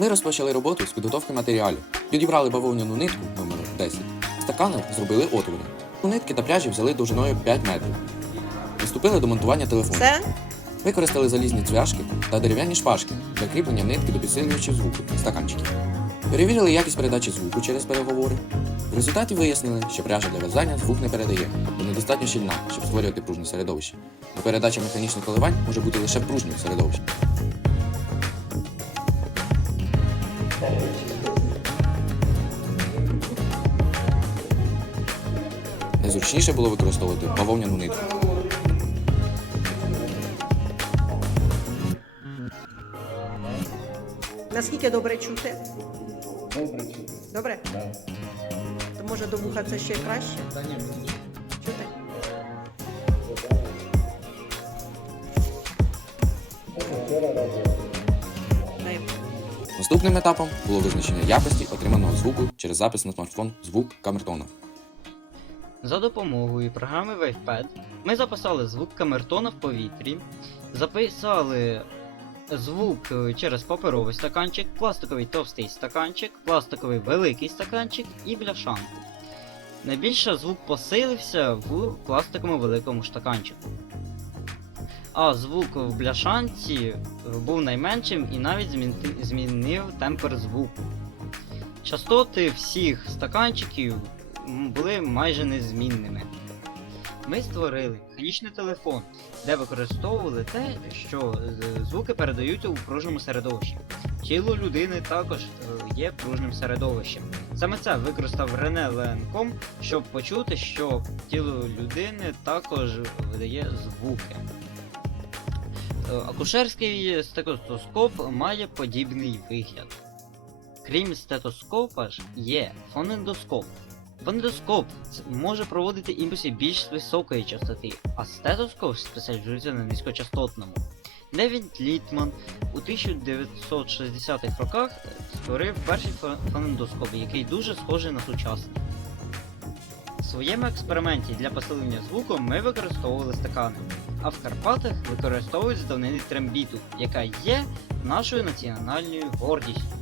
Ми розпочали роботу з підготовки матеріалів. Підібрали бавовняну нитку номер 10. Стакани зробили отвори. У нитки та пряжі взяли довжиною 5 метрів. Приступили до монтування телефону. Все? Використали залізні цвяшки та дерев'яні шпажки для кріплення нитки до підсилювачів звуку стаканчиків. Перевірили якість передачі звуку через переговори. В результаті вияснили, що пряжа для в'язання звук не передає, бо недостатньо щільна, щоб створювати пружне середовище. Бо передача механічних коливань може бути лише в пружному середовищі. Найзручніше було використовувати бавовняну нитку. Наскільки добре чути? Добре чути. Добре? Да. То може до вуха це ще краще? Та ні, Чути? вчора. Дай. Наступним етапом було визначення якості отриманого звуку через запис на смартфон звук камертона. За допомогою програми WavePad ми записали звук камертона в повітрі, записали звук е, через паперовий стаканчик, пластиковий товстий стаканчик, пластиковий великий стаканчик і бляшанку. Найбільше звук посилився в пластиковому великому стаканчику. А звук в бляшанці був найменшим і навіть змінив темпер звуку. Частоти всіх стаканчиків були майже незмінними. Ми створили механічний телефон, де використовували те, що е, звуки передаються у пружному середовищі. Тіло людини також е, є пружним середовищем. Саме це використав Рене Ленком, щоб почути, що тіло людини також видає звуки. Акушерський стетоскоп має подібний вигляд. Крім стетоскопа ж є фонендоскоп. Фонендоскоп може проводити імпульси більш високої частоти, а стетоскоп спеціалізується на низькочастотному. Девід Літман у 1960-х роках створив перший фо- фонендоскоп, який дуже схожий на сучасний. Своєму експерименті для посилення звуку ми використовували стакани, а в Карпатах використовують здавнини трембіту, яка є нашою національною гордістю.